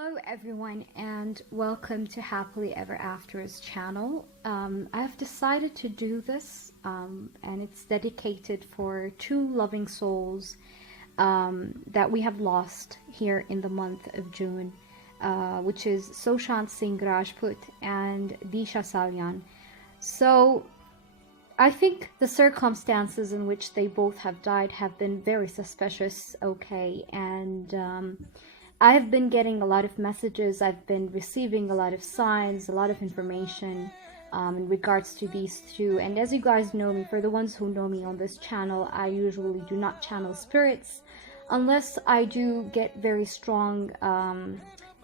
Hello everyone and welcome to Happily Ever After's channel. I've decided to do this and it's dedicated for two loving souls that we have lost here in the month of June, which is Sushant Singh Rajput and Disha Salian. So I think the circumstances in which they both have died have been very suspicious, okay, and I have been getting a lot of messages, I've been receiving a lot of signs, a lot of information in regards to these two. And as you guys know me, for the ones who know me on this channel, I usually do not channel spirits unless I do get very strong,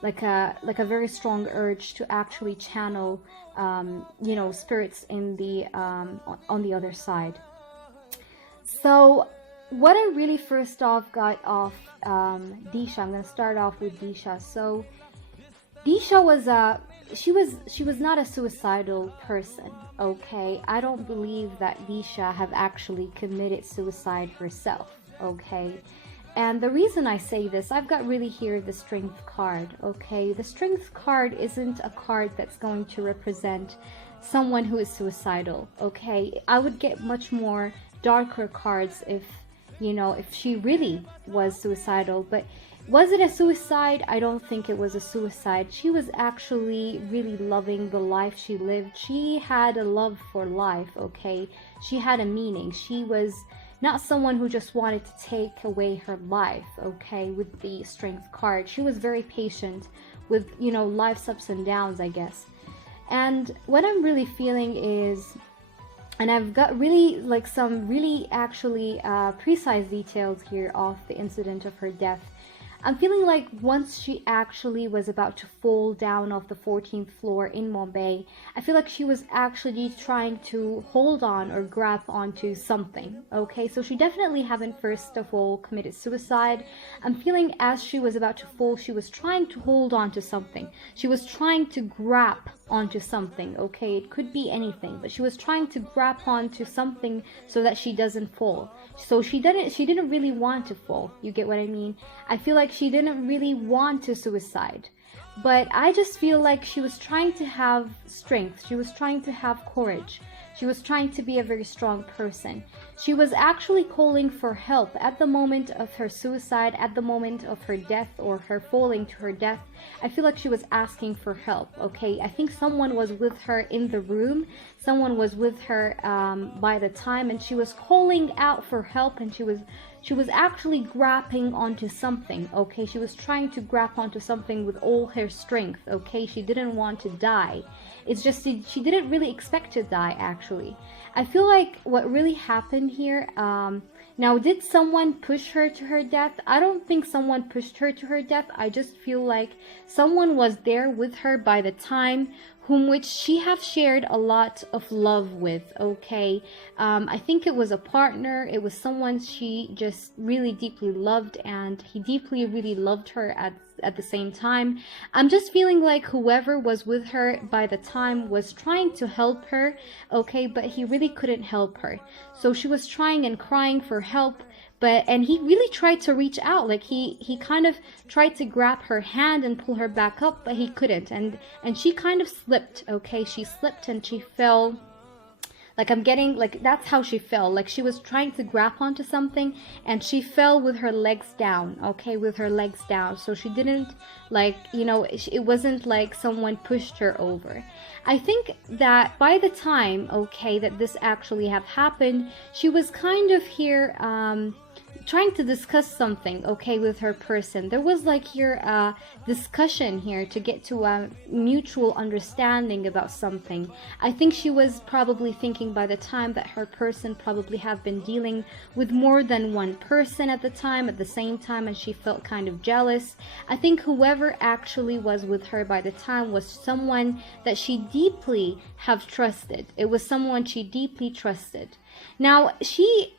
like a very strong urge to actually channel, you know, spirits in the on the other side. So what I really first off got off Disha, I'm gonna start off with Disha. So Disha was she was not a suicidal person, okay? I don't believe that Disha have actually committed suicide herself, okay? And the reason I say this, I've got really here the strength card, okay? The strength card isn't a card that's going to represent someone who is suicidal, okay? I would get much more darker cards if, you know, if she really was suicidal. But was it a suicide? I don't think it was a suicide. She was actually really loving the life she lived. She had a love for life, okay? She had a meaning. She was not someone who just wanted to take away her life, okay, with the strength card. She was very patient with, you know, life's ups and downs, I guess. And what I'm really feeling is, and I've got really like some really actually precise details here of the incident of her death. I'm feeling like once she actually was about to fall down off the 14th floor in Mumbai, I feel like she was actually trying to hold on or grab onto something, okay? So she definitely haven't first of all committed suicide. I'm feeling as she was about to fall, she was trying to hold on to something. She was trying to grab onto something, okay? It could be anything, but she was trying to grab onto something so that she doesn't fall. So she didn't really want to fall, you get what I mean? I feel like she didn't really want to suicide, but I just feel like she was trying to have strength, she was trying to have courage, she was trying to be a very strong person. She was actually calling for help at the moment of her suicide, at the moment of her death or her falling to her death. I feel like she was asking for help, okay? I think someone was with her in the room, someone was with her by the time, and she was calling out for help, and she was actually grabbing onto something, okay? She was trying to grab onto something with all her strength, okay? She didn't want to die. It's just she didn't really expect to die, actually. I feel like what really happened here, now, did someone push her to her death? I don't think someone pushed her to her death. I just feel like someone was there with her by the time, whom which she have shared a lot of love with, okay? I think it was a partner, it was someone she just really deeply loved, and he deeply really loved her at the same time. I'm just feeling like whoever was with her by the time was trying to help her, okay, but he really couldn't help her. So she was trying and crying for help, and he really tried to reach out, like he kind of tried to grab her hand and pull her back up, but he couldn't, and she kind of slipped, okay? She slipped and she fell. Like, I'm getting, like, that's how she fell. Like, she was trying to grab onto something, and she fell with her legs down, okay? With her legs down. So she didn't, like, you know, it wasn't like someone pushed her over. I think that by the time, okay, that this actually have happened, she was kind of here, trying to discuss something, okay, with her person. There was like here a discussion here to get to a mutual understanding about something. I think she was probably thinking by the time that her person probably have been dealing with more than one person at the time, at the same time, and she felt kind of jealous. I think whoever actually was with her by the time was someone that she deeply have trusted. It was someone she deeply trusted. Now,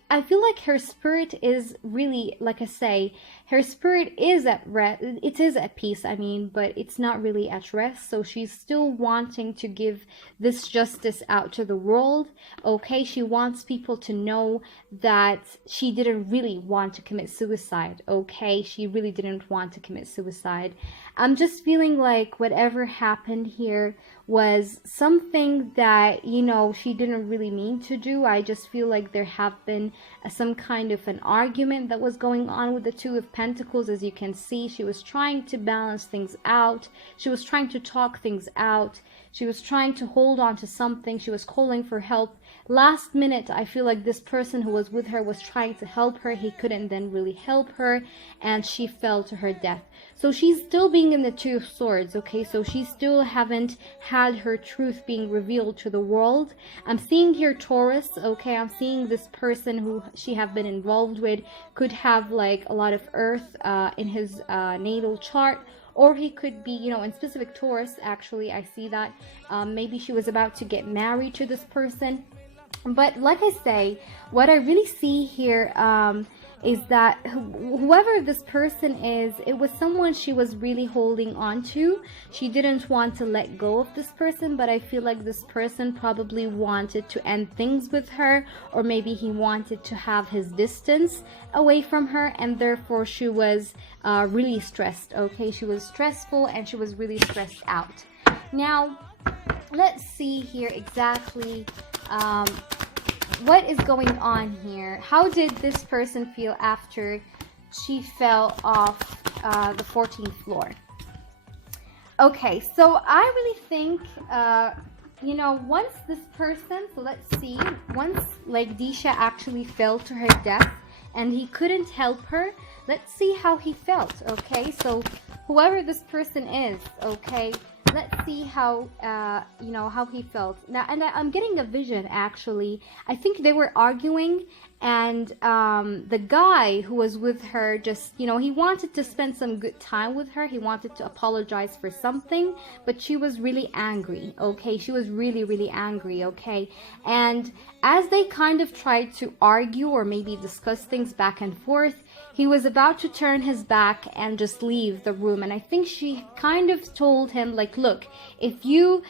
I feel like her spirit is really, like I say, her spirit is at rest. It is at peace, I mean, but it's not really at rest. So she's still wanting to give this justice out to the world, okay? She wants people to know that she didn't really want to commit suicide, okay? She really didn't want to commit suicide. I'm just feeling like whatever happened here was something that, you know, she didn't really mean to do. I just feel like there have been some kind of an argument that was going on with the Two of Pentacles. As you can see, she was trying to balance things out. She was trying to talk things out. She was trying to hold on to something. She was calling for help. Last minute, I feel like this person who was with her was trying to help her. He couldn't then really help her, and she fell to her death. So she's still being in the Two of Swords, okay? So she still haven't had her truth being revealed to the world. I'm seeing here Taurus, okay? I'm seeing this person who she have been involved with could have like a lot of earth in his natal chart. Or he could be, you know, in specific Taurus, actually, I see that. Maybe she was about to get married to this person. But like I say, what I really see here is that whoever this person is, it was someone she was really holding on to. She didn't want to let go of this person, but I feel like this person probably wanted to end things with her, or maybe he wanted to have his distance away from her, and therefore she was really stressed, okay? She was stressful and she was really stressed out. Now, let's see here exactly what is going on here. How did this person feel after she fell off the 14th floor? Okay, so I really think, you know, once this person, so let's see, once like Disha actually fell to her death and he couldn't help her, let's see how he felt, okay? So whoever this person is, okay, let's see how, you know, how he felt. Now, and I'm getting a vision, actually. I think they were arguing, and the guy who was with her just, you know, he wanted to spend some good time with her. He wanted to apologize for something, but she was really angry, okay? She was really, really angry, okay? And as they kind of tried to argue or maybe discuss things back and forth, he was about to turn his back and just leave the room. And I think she kind of told him, like, look, if you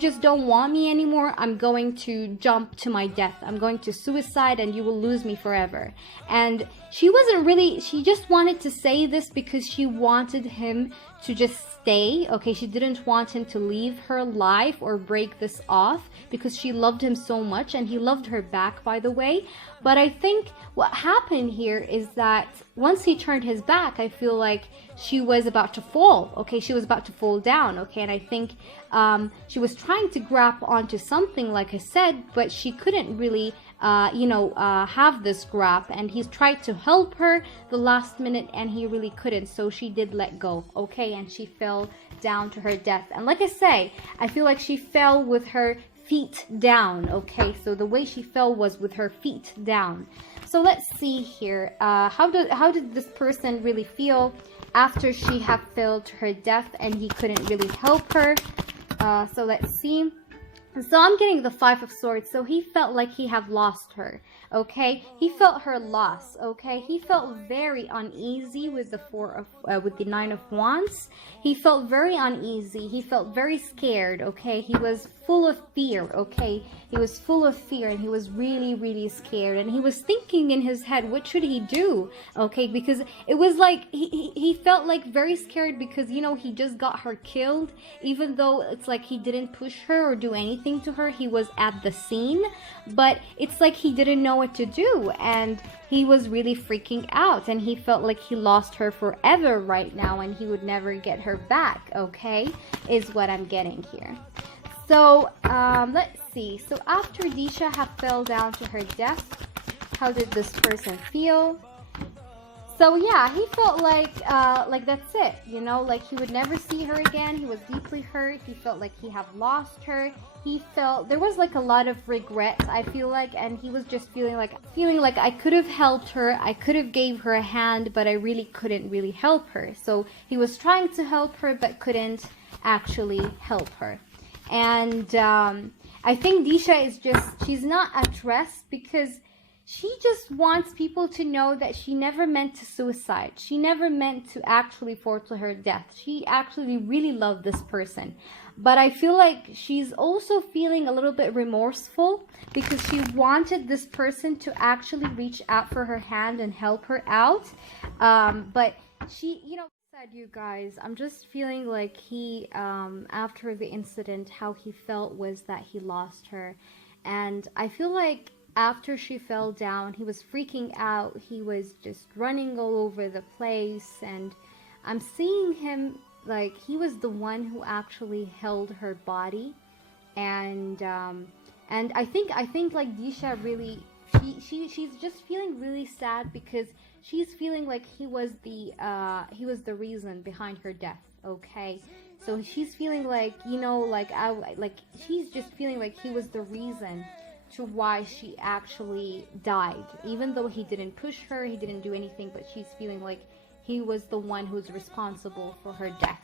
just don't want me anymore, I'm going to jump to my death. I'm going to suicide and you will lose me forever. And she wasn't really, she just wanted to say this because she wanted him to just stay, okay? She didn't want him to leave her life or break this off because she loved him so much, and he loved her back, by the way. But I think what happened here is that once he turned his back, I feel like she was about to fall, okay? She was about to fall down, okay? And I think she was trying to grab onto something, like I said, but she couldn't really you know, have this grab, and he's tried to help her the last minute and he really couldn't, so she did let go, okay? And she fell down to her death. And like I say, I feel like she fell with her feet down, okay? So the way she fell was with her feet down. So let's see here, how did this person really feel after she had fell to her death and he couldn't really help her? So let's see. So I'm getting the Five of Swords. So he felt like he had lost her, okay? He felt her loss, okay? He felt very uneasy with the with the Nine of Wands. He felt very uneasy. He felt very scared, okay? He was full of fear, okay? He was full of fear, and he was really, really scared. And he was thinking in his head, what should he do, okay? Because it was like he felt like very scared because, you know, he just got her killed. Even though it's like he didn't push her or do anything to her, he was at the scene, but it's like he didn't know what to do, and he was really freaking out, and he felt like he lost her forever right now and he would never get her back, okay, is what I'm getting here. So let's see. So after Disha had fell down to her death, how did this person feel? So yeah, he felt like that's it, you know, like he would never see her again. He was deeply hurt. He felt like he had lost her. He felt there was like a lot of regret, I feel like, and he was just feeling like I could have helped her, I could have gave her a hand, but I really couldn't really help her. So he was trying to help her but couldn't actually help her. And I think Disha is just, she's not at rest because she just wants people to know that she never meant to suicide. She never meant to actually fall to her death. She actually really loved this person. But I feel like she's also feeling a little bit remorseful because she wanted this person to actually reach out for her hand and help her out. But she, you know, Said you guys, I'm just feeling like he after the incident, how he felt was that he lost her. And I feel like after she fell down, he was freaking out. He was just running all over the place, and I'm seeing him like he was the one who actually held her body. And I think like Disha really, she's just feeling really sad because she's feeling like he was the reason behind her death. Okay, so she's feeling like, you know, like she's just feeling like he was the reason to why she actually died, even though he didn't push her, he didn't do anything, but she's feeling like he was the one who's responsible for her death.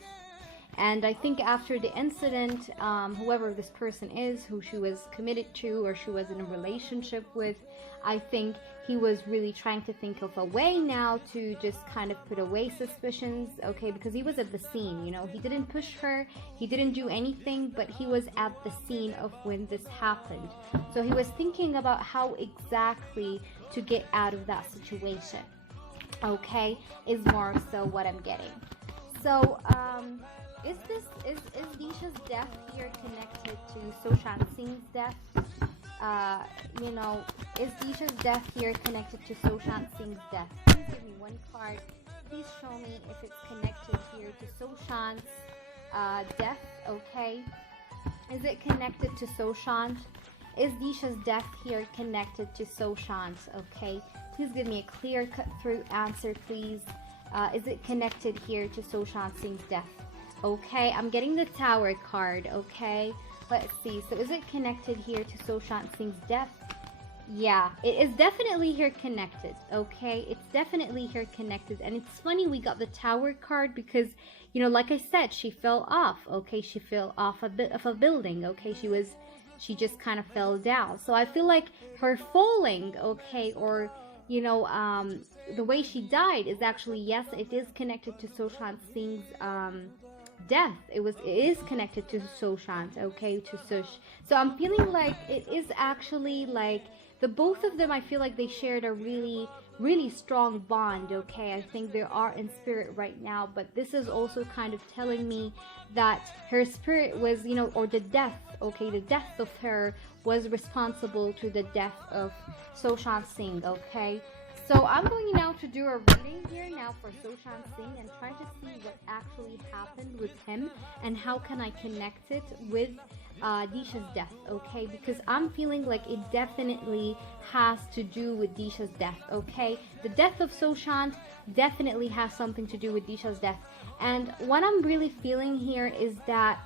And I think after the incident, whoever this person is, who she was committed to or she was in a relationship with, I think he was really trying to think of a way now to just kind of put away suspicions, okay, because he was at the scene, you know, he didn't push her, he didn't do anything, but he was at the scene of when this happened. So he was thinking about how exactly to get out of that situation, okay, is more so what I'm getting. So, is Disha's death here connected to Sushant Singh's death? You know, is Disha's death here connected to Sushant Singh's death? Please give me one card. Please show me if it's connected here to Sushant's death, okay? Is it connected to Sushant? Is Disha's death here connected to Sushant, okay? Please give me a clear cut through answer, please. Is it connected here to Sushant Singh's death? Okay, I'm getting the Tower card, okay? Let's see. So is it connected here to Sushant Singh's death? Yeah, it is definitely here connected, okay? It's definitely here connected. And it's funny we got the Tower card because, you know, like I said, she fell off, okay? She fell off a bit of a building, okay? She just kind of fell down. So I feel like her falling, okay, or, you know, the way she died is actually, yes, it is connected to Sushant Singh's death. It is connected to Sushant, okay, to Sush. So I'm feeling like it is actually like the both of them, I feel like they shared a really strong bond, okay? I think they are in spirit right now, but this is also kind of telling me that her spirit was, you know, or the death, okay, the death of her was responsible to the death of Sushant Singh, okay? So I'm going now to do a reading here now for Sushant Singh and try to see what actually happened with him and how can I connect it with Disha's death, okay? Because I'm feeling like it definitely has to do with Disha's death, okay? The death of Sushant definitely has something to do with Disha's death. And what I'm really feeling here is that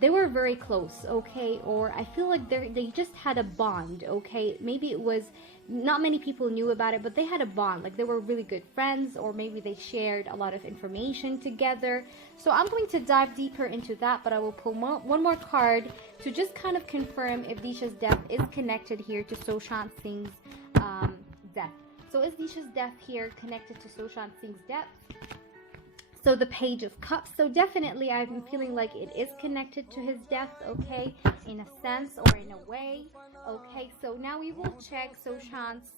they were very close, okay? Or I feel like they just had a bond, okay? Maybe it was, not many people knew about it, but they had a bond. Like they were really good friends, or maybe they shared a lot of information together. So I'm going to dive deeper into that, but I will pull one more card to just kind of confirm if Disha's death is connected here to Sushant Singh's death. So is Disha's death here connected to Sushant Singh's death? So the Page of Cups. So definitely I'm feeling like it is connected to his death, okay, in a sense or in a way. Okay, so now we will check Sushant's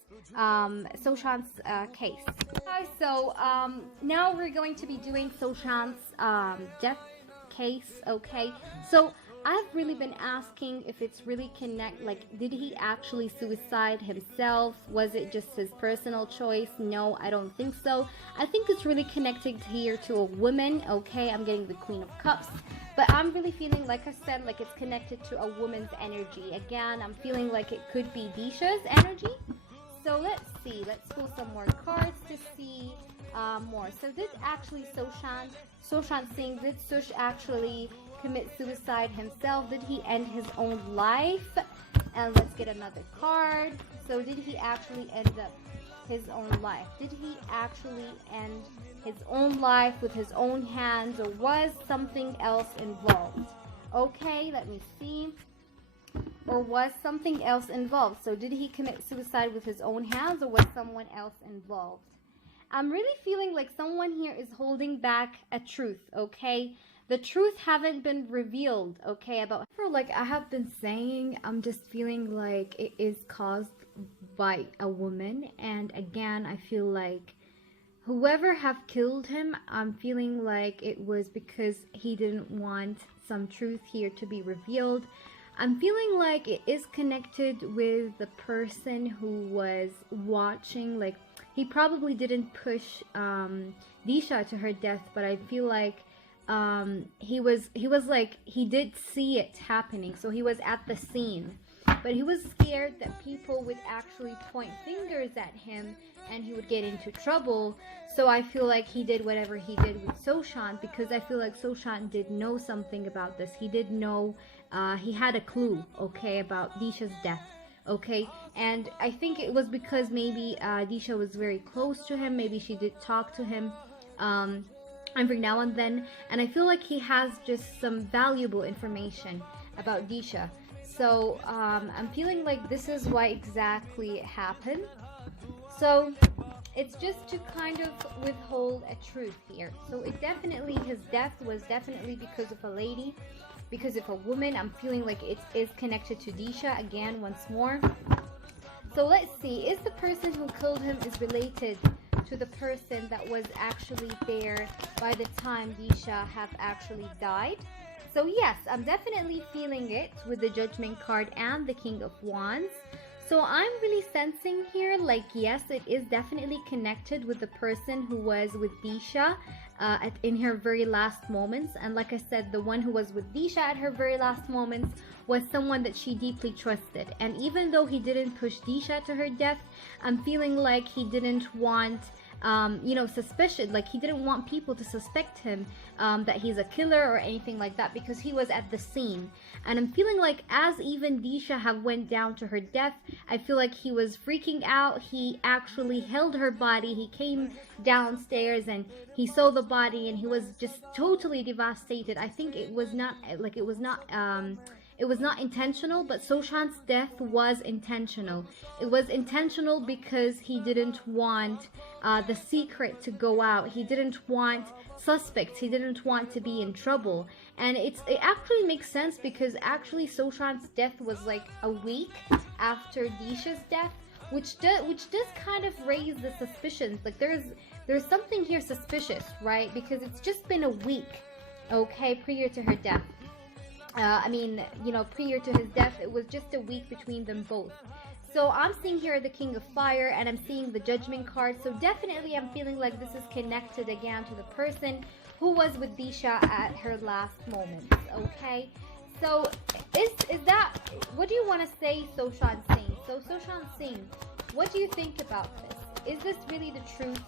case. Okay, so now we're going to be doing Sushant's death case, okay? So I've really been asking if it's really like, did he actually suicide himself? Was it just his personal choice? No, I don't think so. I think it's really connected here to a woman, okay? I'm getting the Queen of Cups. But I'm really feeling, like I said, like it's connected to a woman's energy. Again, I'm feeling like it could be Disha's energy. So let's see. Let's pull some more cards to see more. So did actually Sushant Singh, did Sush actually commit suicide himself? Did he end his own life? And let's get another card. So did he actually end up his own life? Did he actually end his own life with his own hands, or was something else involved? Okay, let me see. Or was something else involved? So did he commit suicide with his own hands, or was someone else involved? I'm really feeling like someone here is holding back a truth, okay? The truth haven't been revealed, okay, about her. Like I have been saying, I'm just feeling like it is caused by a woman. And again, I feel like whoever have killed him, I'm feeling like it was because he didn't want some truth here to be revealed. I'm feeling like it is connected with the person who was watching. Like, he probably didn't push Disha to her death, but I feel like he was like, he did see it happening, so he was at the scene, but he was scared that people would actually point fingers at him and he would get into trouble. So I feel like he did whatever he did with Sushant, because I feel like Sushant did know something about this. He did know, he had a clue, okay, about Disha's death, okay. And I think it was because maybe Disha was very close to him. Maybe she did talk to him every now and then, and I feel like he has just some valuable information about Disha. So I'm feeling like this is why exactly it happened. So it's just to kind of withhold a truth here. So it definitely, his death was definitely because of a lady, because of a woman. I'm feeling like it is connected to Disha again once more. So let's see, is the person who killed him is related to the person that was actually there by the time Disha have actually died? So yes, I'm definitely feeling it with the Judgment card and the King of Wands. So I'm really sensing here, like, yes, it is definitely connected with the person who was with Disha in her very last moments. And like I said, the one who was with Disha at her very last moments was someone that she deeply trusted. And even though he didn't push Disha to her death, I'm feeling like he didn't want suspicion, like he didn't want people to suspect him that he's a killer or anything like that, because he was at the scene. And I'm feeling like as even Disha have went down to her death, I feel like he was freaking out. He actually held her body. He came downstairs and he saw the body and he was just totally devastated. I think it was not intentional, but Sushant's death was intentional. It was intentional because he didn't want the secret to go out. He didn't want suspects. He didn't want to be in trouble. And it actually makes sense, because actually Sushant's death was like a week after Disha's death, which does kind of raise the suspicions. Like there's something here suspicious, right? Because it's just been a week, okay, prior to her death. Prior to his death, it was just a week between them both. So I'm seeing here the King of Fire, and I'm seeing the Judgment card. So definitely I'm feeling like this is connected again to the person who was with Disha at her last moments, okay? So is that, what do you want to say, Sushant Singh? So Sushant Singh, what do you think about this? Is this really the truth?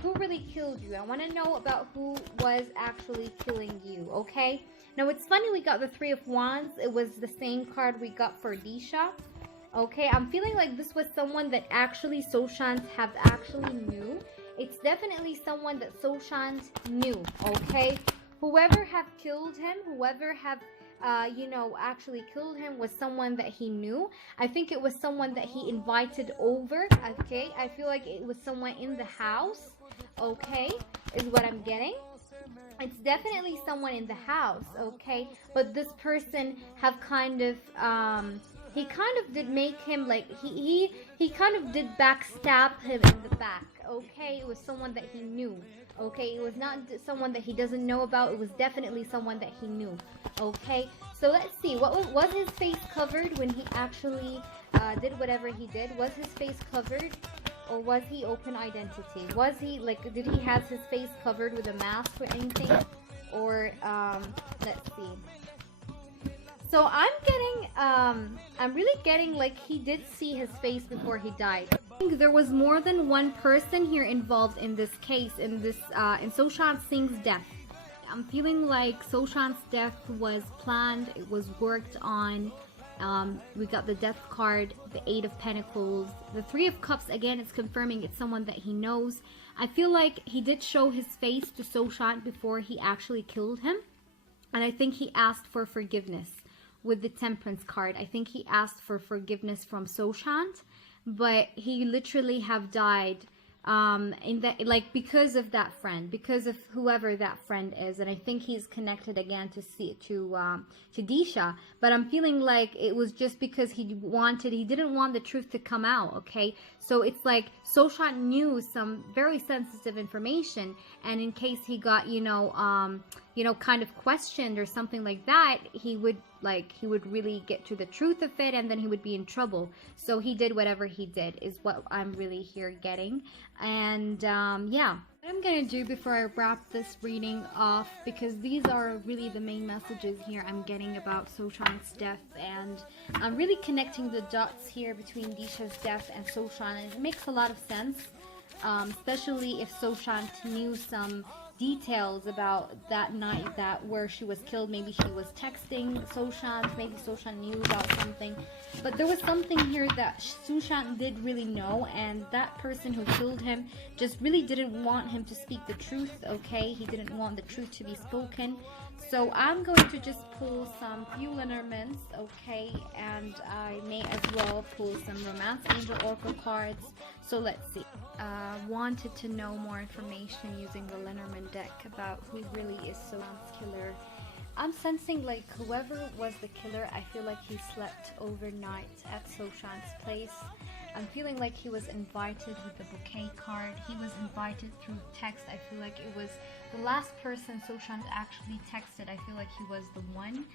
Who really killed you? I want to know about who was actually killing you, okay? Now, it's funny we got the Three of Wands. It was the same card we got for Disha. Okay, I'm feeling like this was someone that actually Sushant have actually knew. It's definitely someone that Sushant knew, okay? Whoever have killed him, whoever have, actually killed him was someone that he knew. I think it was someone that he invited over, okay? I feel like it was someone in the house, okay, is what I'm getting. It's definitely someone in the house, okay? But this person have kind of, he kind of did make him, like, he kind of did backstab him in the back, okay? It was someone that he knew, okay? It was not someone that he doesn't know about. It was definitely someone that he knew, okay? So let's see, what was his face covered when he actually did whatever he did? Was his face covered? Or was he open identity? Was he, like, did he have his face covered with a mask or anything? Or, let's see. So I'm really getting like he did see his face before he died. I think there was more than one person here involved in this case, in Sushant Singh's death. I'm feeling like Sushant's death was planned, it was worked on. We got the Death card, the Eight of Pentacles, the Three of Cups. Again, it's confirming it's someone that he knows. I feel like he did show his face to Sushant before he actually killed him. And I think he asked for forgiveness with the Temperance card. I think he asked for forgiveness from Sushant, but he literally have died in that, like, because of that friend, because of whoever that friend is. And I think he's connected again to Disha, but I'm feeling like it was just because he didn't want the truth to come out. Okay, so it's like Sushant knew some very sensitive information, and in case he got kind of questioned or something like that, he would really get to the truth of it, and then he would be in trouble. So he did whatever he did, is what I'm really here getting. And yeah, what I'm gonna do before I wrap this reading off, because these are really the main messages here I'm getting about Sushant's death, and I'm really connecting the dots here between Disha's death and Sushant, and it makes a lot of sense, especially if Sushant knew some details about that night where she was killed. Maybe she was texting Sushant, maybe Sushant knew about something, but there was something here that Sushant did really know, and that person who killed him just really didn't want him to speak the truth. Okay, he didn't want the truth to be spoken. So I'm going to just pull some few Lenormands, okay, and I may as well pull some Romance Angel Oracle cards. So let's see. Wanted to know more information using the Lenormand deck about who really is Sushant's killer. I'm sensing like whoever was the killer, I feel like he slept overnight at Sushant's place. I'm feeling like he was invited with the bouquet card. He was invited through text. I feel like it was the last person Sushant actually texted. I feel like he was the one.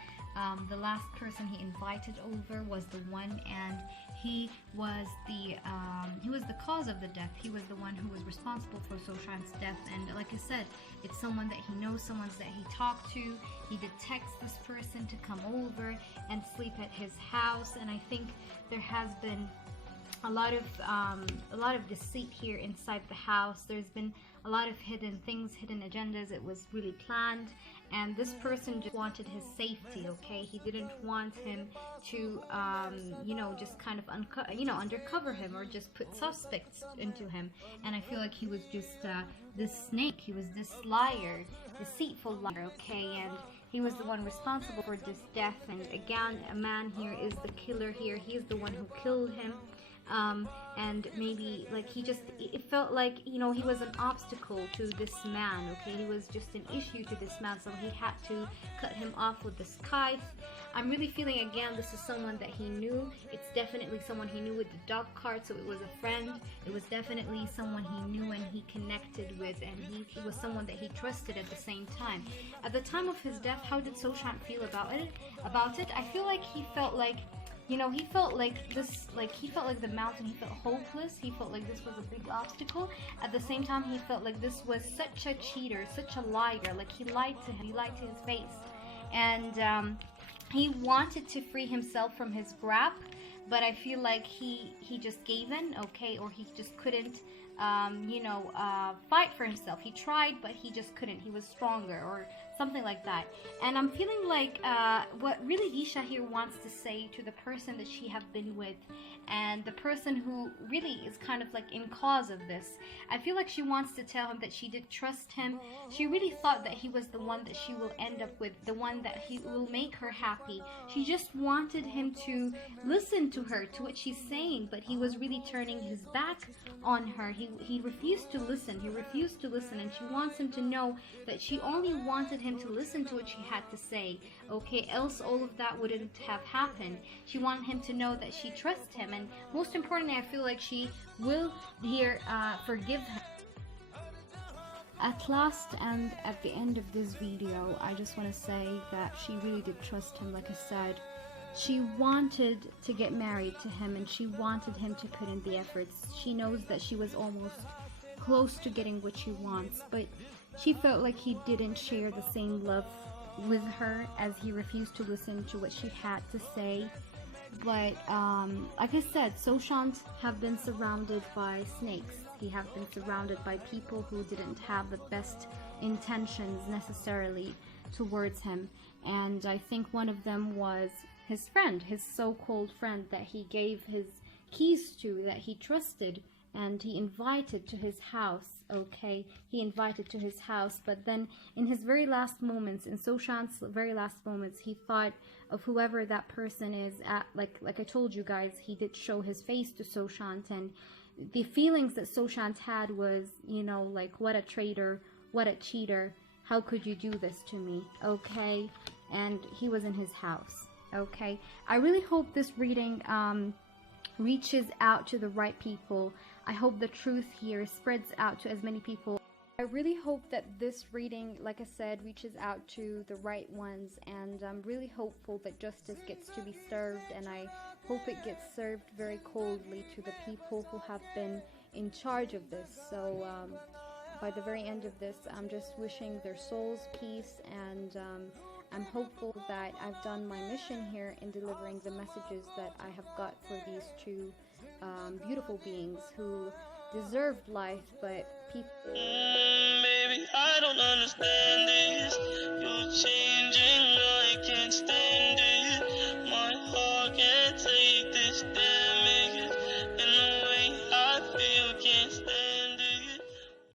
The last person he invited over was the one, and he was the cause of the death. He was the one who was responsible for Sushant's death. And like I said, it's someone that he knows, someone that he talked to. He did text this person to come over and sleep at his house. And I think there has been a lot of deceit here inside the house. There's been a lot of hidden things, hidden agendas. It was really planned, and this person just wanted his safety. Okay, he didn't want him to just kind of undercover him or just put suspects into him. And I feel like he was just this snake. He was this liar, deceitful liar. Okay, and he was the one responsible for this death. And again, a man here is the killer here. He is the one who killed him. And maybe like it felt like, he was an obstacle to this man. Okay, he was just an issue to this man, so he had to cut him off with the scythe. I'm really feeling again this is someone that he knew. It's definitely someone he knew with the dog card, so it was a friend. It was definitely someone he knew and he connected with, and he was someone that he trusted at the same time. At the time of his death, how did Sushant feel about it? I feel like he felt like, he felt like this, he felt like the mountain. He felt hopeless. He felt like this was a big obstacle. At the same time, he felt like this was such a cheater, such a liar. Like he lied to him. He lied to his face. And he wanted to free himself from his grab, but I feel like he just gave in, okay, or he just couldn't, fight for himself. He tried, but he just couldn't. He was stronger, or something like that. And I'm feeling like what really Disha here wants to say to the person that she have been with, and the person who really is kind of like in cause of this, I feel like she wants to tell him that she did trust him. She really thought that he was the one that she will end up with, the one that he will make her happy. She just wanted him to listen to her, to what she's saying, but he was really turning his back on her. He refused to listen. He refused to listen, and she wants him to know that she only wanted him to listen to what she had to say, okay, else all of that wouldn't have happened. She wanted him to know that she trusts him, and most importantly, I feel like she will here forgive him. At last, and at the end of this video, I just want to say that she really did trust him. Like I said, she wanted to get married to him, and she wanted him to put in the efforts. She knows that she was almost close to getting what she wants, but she felt like he didn't share the same love with her, as he refused to listen to what she had to say. But like I said, Sushant have been surrounded by snakes. He have been surrounded by people who didn't have the best intentions necessarily towards him. And I think one of them was his friend, his so-called friend that he gave his keys to, that he trusted, and he invited to his house. Okay, he invited to his house, but then in his very last moments, in Sushant's very last moments, he thought of whoever that person is. Like I told you guys, he did show his face to Sushant, and the feelings that Sushant had was, you know, like, what a traitor, what a cheater, how could you do this to me, okay? And he was in his house, okay? I really hope this reading reaches out to the right people. I hope the truth here spreads out to as many people. I really hope that this reading, like I said, reaches out to the right ones, and I'm really hopeful that justice gets to be served, and I hope it gets served very coldly to the people who have been in charge of this. So by the very end of this, I'm just wishing their souls peace, and I'm hopeful that I've done my mission here in delivering the messages that I have got for these two beautiful beings who deserved life, but people... Baby, I don't understand this. You change